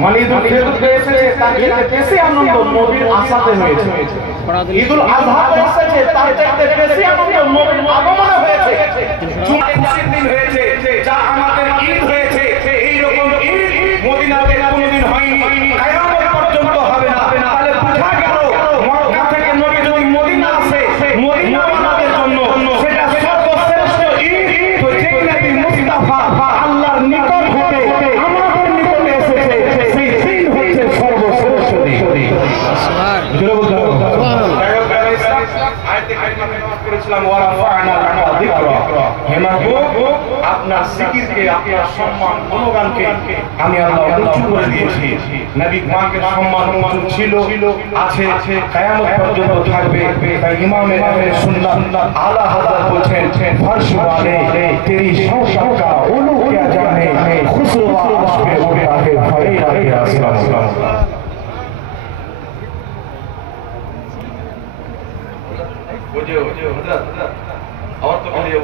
মানে ঈদুল ফিতর এসেছে তার চাইতে বেশি আনন্দ নবীর আসাতে হয়েছে। ঈদুল আযহা এসেছে তার চাইতে বেশি আনন্দ নবীর আগমনে হয়েছে। খুশির দিন হয়েছে, যা আমাদের ঈদ হয়েছে, এই রকম ঈদ মদিনাতে কোনোদিন হয়নি, কিয়ামত পর্যন্ত হবে না। তাহলে বোঝা গেল মক্কা থেকে নবী যদি মদিনা আসে, মদিনা আমাদের জন্য সেটা সর্বশ্রেষ্ঠ ঈদ। তো যে নবী মুস্তাফা আল্লাহর নিকট হতে আমাদের নিকটে এসেছে, সেই দিন হচ্ছে সর্বশ্রেষ্ঠ দিন। আপনার জিকিরকে, আপনার সম্মান গুণগানকে আমি আল্লাহ উঁচু করে দিয়েছি। নবী পাকের সম্মান উঁচু ছিল, আছে, কিয়ামত পর্যন্ত থাকবে। তাই ইমামে আহলে সুন্নাত আলা হযরত বলেন, ফরশ वाले तेरी शौक़ का उलू क्या जाने, खुसरो आशक़े उड़ता है फरीदा के आसमान। और तो हेलो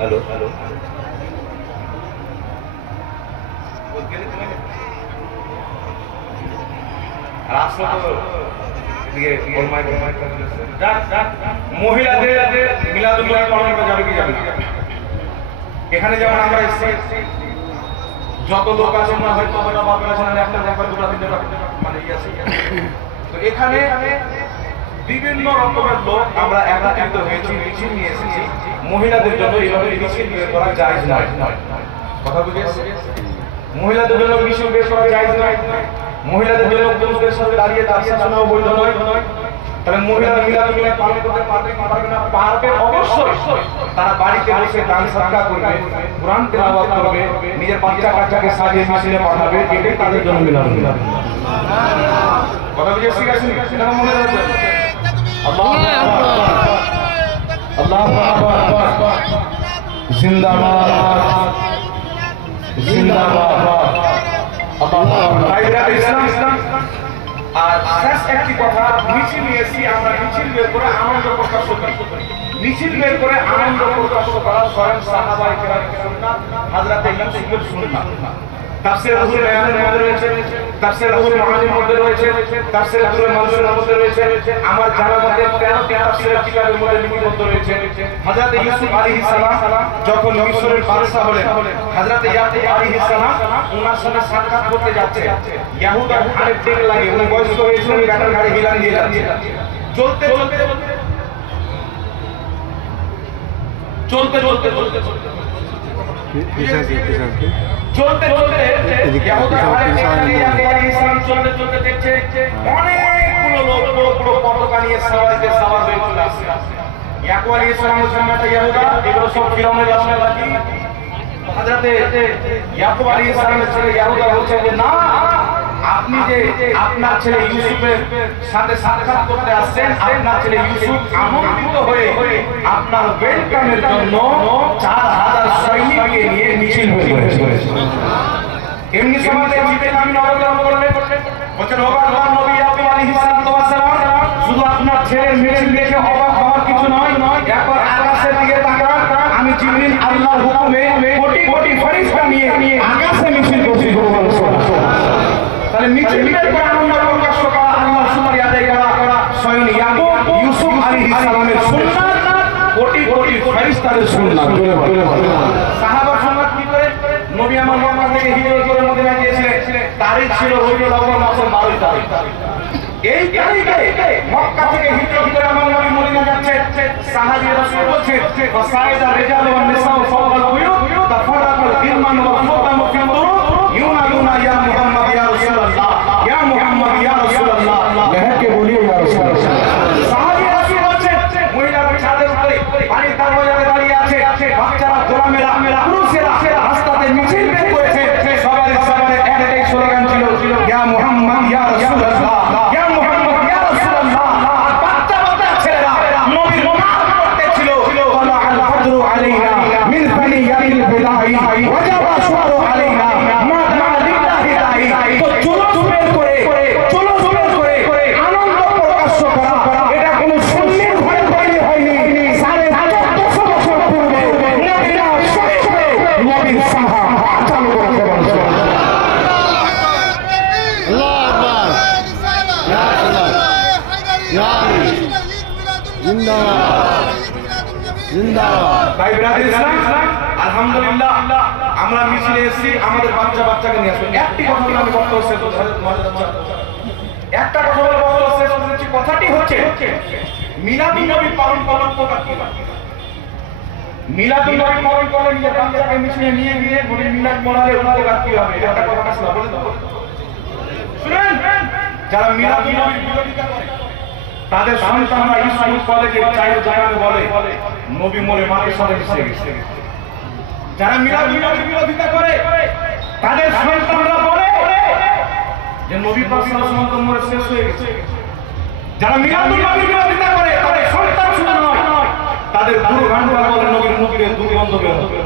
हेलो মহিলাদের মিলাদুল্লাহ পালন করা যাবে কি যাবে না? এখানে যেমন আমরা যত লোক আছে না, হয়তো বাপের আছে না, একটা ব্যাপার দুটো তিনটে মানে তো এখানে বিভিন্ন রকমের লোক আমরা একত্রিত হয়েছি, মিছিল নিয়ে এসেছি। মহিলাদের জন্য এইভাবে মিছিল বের করা জায়েজ নয়। কথা বুঝেছেন? মহিলাদের জন্য মিছিল বের করা জায়েজ নয়। মহিলাদের জন্য পুরুষদের সাথে দাঁড়িয়ে দাঁড়িয়ে শোনাও বৈধ নয়। তাহলে মহিলারা মিলাদুল্লাহ পালন করতে পারবে কি পারবে না? পারবে অবশ্যই। তারা বাড়িতে বসে দান সাদকা করবে, কোরআন তেলাওয়াত করবে, নিজের বাচ্চা কাচ্চাকে সাজিয়ে মিছিলে পাঠাবে, এটাই তাদের জন্য মিলাদুল্লাহ। কথা বুঝেছি? এটা মনে রাখবেন। আল্লাহু আকবার, জিন্দাবাদ জিন্দাবাদ। আর শেষ একটি কথা, মিছিল নিয়েছি আমরা, মিছিল বের করে আনন্দ প্রকাশ করি। মিছিল বের করে আনন্দ প্রকাশ করা স্বয়ং সাহাবায়ে কেরামের সুন্নাত, হযরত ইউসুফের সুন্নাত। তাফসীর রুহুল বায়ানের মধ্যে রয়েছে, তাফসীর রুহুল মাআনির মধ্যে রয়েছে, তাফসীর রুহুল মানসুরের মধ্যে রয়েছে। আমার জানা মতে 13টি তাফসীরের কিতাবের মধ্যে লিপিবদ্ধ রয়েছে। হযরত ইউসুফ আলাইহিস সালাম যখন মিশরের বাদশা হলেন, হযরত ইয়াকুব আলাইহিস সালাম ওনার সাথে সাক্ষাৎ করতে যাচ্ছে। ইয়াহুদা ঘাড়ে টেক লাগে, উনি বয়স্ক হয়েছিলেন, গাটার ঘাড়ে হিলান দিয়ে যাচ্ছে। চলতে চলতে চলতে চলতে চলতে চলতে দেখছে অনেকগুলো লোক বড় বড় পতাকা নিয়ে সাওয়ারিতে সাওয়ার হয়ে চলে আসছে। ইয়াকুব আলাইহিস সালামের জামাতা ইয়াহুদা, এগুলো সব ফিরআউনের রাজনীতি। হযরত ইয়াকুব আলাইহিস সালামের ছেলে ইয়াহুদা বলছে যে না, আপনি যে আপনার ছেলে ইউসুফের সাথে সাক্ষাৎ করতে আসছেন, আপনার ছেলে ইউসুফ আমন্ত্রিত হয়ে আপনার ওয়েলকামের জন্য 4000 সৈনিককে নিয়ে মিছিল বের করেছে। এমনি সমাজে জিবের নাম নবগ্রাম করলেন, বলছেন অবাক হওয়ার নবী ইয়াকুব আলাইহিস সালাম, শুধু আপনার ছেলের মিছিল দেখে অবাক হওয়ার কিছু নয়। একবার আকাশের দিকে তাকান, আমি জিবরিল আল্লাহর হুকুমে কোটি কোটি ফেরেশতা নিয়ে আকাশে মিছিল করছি। তাহলে মিছিল বের করে আনন্দ প্রকাশ করা, আল্লাহর শুকরিয়া আদায় করা স্বয়ং ইয়াকুব ইউসুফ আলাইহিস সালামের সুন্নাত, কোটি কোটি ফেরেশতাদের সুন্নাত। সাহাবা সুন্নাত কি করে? নবী আমার মক্কা থেকে হিজরত করে মদিনা গিয়েছিলেন, তারিখ ছিল রবিউল আউয়াল মাসের 12 তারিখ। এই তারিখে মক্কা থেকে হিজরত করে আমার নবী মদিনা যাচ্ছে। সাহাবী রাসূল বলছে, ফাসাইদা রিজাল ওয়ান নিসা ফাওকাল বুয়ুত তাফারাকাল গিলমান ওয়া ফুতামু ফিল দুরুত ইউনাদুনা ইয়া মুহাম্মদ ইয়া রাসূলুল্লাহ, ইয়া মুহাম্মদ ইয়া রাসূলুল্লাহ, লেহকে বলিয়ে ইয়া রাসূলুল্লাহ। সাহাবী রাসূল বলছে, মহিলারা ছাদের উপরে পানির দরজায় দাঁড়িয়ে আছে, বাচ্চারা গোলামেরা পুরুষেরা রাস্তাতে মিছিল বের করেছে। সবার সামনে একটাই স্লোগান ছিল, ইয়া মুহাম্মদ ইয়া রাসূলুল্লাহ, ইয়া মুহাম্মদ ইয়া রাসূলুল্লাহ। আর বাচ্চা বাচ্চা ছেলেরা নবীর নাম করতে ছিল, ওয়ালা আল ফজরু আলাইনা মিন ফানিয়াতিল বিদাই ওয়াজাবা জিন্দাবাদ। ভাই ব্রাদার ইসলাম, আলহামদুলিল্লাহ আমরা মিছিলে এসেছি আমাদের বাচ্চাকে নিয়ে আসবেন। একটি কথা বলে আমি বক্তব্য শেষ করতে একটা কথা বলে বক্তব্য শেষ করতে কথাটি হচ্ছে মিলাদুন নবী পালন করার উপকার কি? মিলাদুন নবী পালন করলে নিজের বাচ্চাকে মিছিলে নিয়ে গিয়ে নবী মিলাদ পড়ালে উপকার কি হবে? একটা কথা আসলে বলে দাও। শুনেন, যারা মিলাদুন নবীর বিরোধিতা করে তাদের সন্তানরা স্কুল কলেজে চাইলে জায়গায় বলে নবী মরে মাটির সাথে মিশে গেছে। যারা মিলাদুন নবীর বিরোধিতা করে তাদের সন্তানরা বলে যে নবী পাক সাল্লাল্লাহু আলাইহি ওয়াসাল্লাম মরে শেষ হয়ে গেছে। যারা মিলাদুন নবীর বিরোধিতা করে তাদের সন্তান শুধু নয়, তাদের দুর্গন্ধ বলে নবীর মুখে দুর্গন্ধ বের হবে।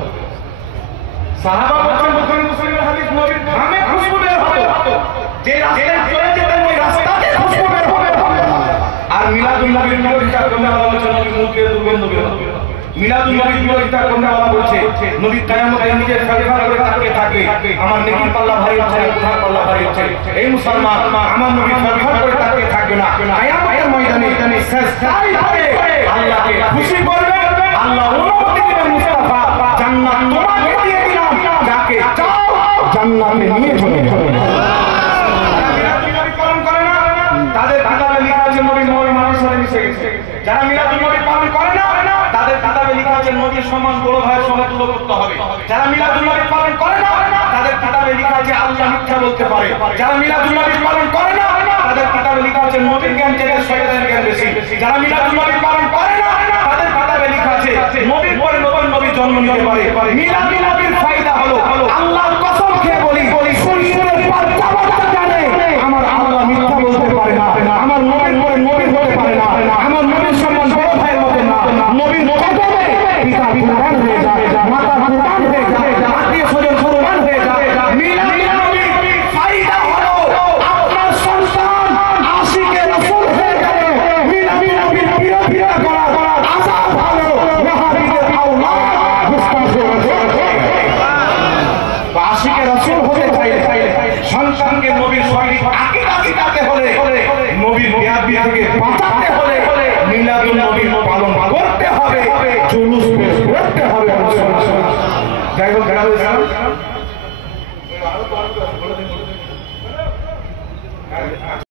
সাহাবা বলেন বুখারী মুসলিমের হাদিস, নবীর ঘামে খুশবু বের হতো, যে রাস্তায় চলে যেতেন ওই রাস্তাতে খুশবু বের হবে। আর মিলাদুন নবীর বিরোধিতা করলে আল্লাহ বলেছেন নবীর মুখে দুর্গন্ধ বের হবে। মিলাদুন নবীর বিরোধিতা করলে আল্লাহ বলেছে নবী কিয়ামতে নিজের ফেরফার করে তাকিয়ে থাকে, আমার নেকির পাল্লা ভারী হচ্ছে, গুনাহের পাল্লা ভারী হচ্ছে। এই মুসলমান, আমার নবী ফেরফার করে তাকিয়ে থাকবে না, কিয়ামতের ময়দানে সেজদায় পড়ে আল্লাহকে খুশি করবে। আল্লাহ অনুমতি দিবেন, মুস্তাফা জান্নাত তোমাকে দিয়ে দিলাম, যাকে চাও জান্নাতে নিয়ে চলে যাবে। তাদের কিতাবে লেখা আছে নবী মানুষের সাথে মিশে গেছে। যারা মিলাদুন নবী পালন করে না তাদের কিতাবে লেখা আছে নবীর সমান বড় ভাইয়ের সঙ্গে তুলনা করতে হবে। যারা মিলাদুন নবী পালন করে না তাদের কিতাবে লেখা আছে আল্লাহ মিথ্যা বলতে পারে। যারা মিলাদুন নবী পালন করে না তাদের কিতাবে লেখা আছে নবীর জ্ঞান থেকে শয়তানের জ্ঞান বেশি। যারা মিলাদুন নবী পালন করে না তাদের কিতাবে লেখা আছে নবীর পরে নতুন নবী জন্ম নিতে পারে। মিলাদুন নবীর ফায়দা হলো, আল্লাহর কসম খেয়ে বলি, শরীরের বাচ্চা জানে আমার আল্লাহ মিথ্যা বলতে পারে না, আমার নবীর পরে নবী হতে পারে না, আমার নবীর সমান বড় ভাইয়ের মতো না। নবীর কদমে পিতা কুরবান হয়ে যায়, মাতা কুরবান হয়ে যায়, আত্মীয় স্বজন কুরবান হয়ে যায়। মিলাদুন নবীর ফায়দা হলো আপনার সন্তান আশিকে রাসূল হয়ে গেলে মিলাদুন নবীর বিরোধিতা করা আযাব হলো ওয়াহাবীদের আওলাদ গুস্তাখে রাসূল। আশিকে রাসূল হতে চাইলে সন্তানকে নবীর সঠিক আকীদা শিখাতে হলে, নবীর বেয়াদবি থেকে বাঁচাতে হলে মিলাদুন নবী পালন করতে হবে, জুলুস বের করতে হবে। যাই হোক,